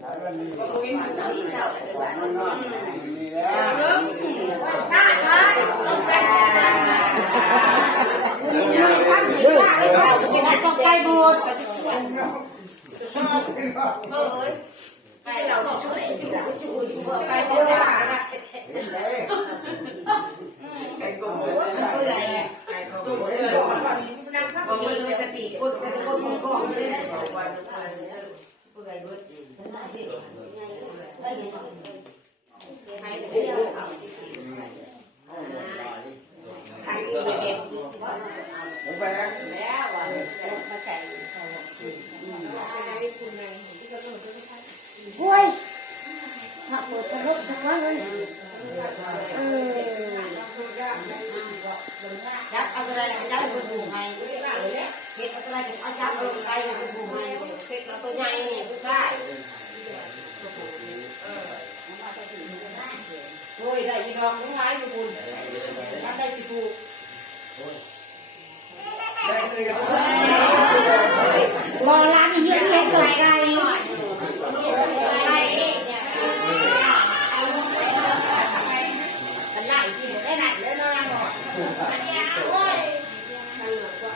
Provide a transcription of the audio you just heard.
ต้องไปบูดไก่เราช่วยไก่จะยากนะไก่กุ้งเปื่อยไก่กุ้งเปื่อยนั่งข้าวกินเลยปกติคนเป็นคนมองกล้องเลยนะ2 วันเปื่อยเบิดให้เดี๋ยวไก่เด็กไปแล้วมาไก่โอ้ยหักหมดกระลุกทั้งวันเลยจับเอาอะไรกันจับเป็นผู้ให้เก็บเอาอะไรกันเอาจับลงไปเป็นผู้ให้เก็บเอาตัวใหญ่นี่ผู้ชายโอ้ยได้ยีดอกผู้ชายอยู่บุญรับได้สิบูได้เลย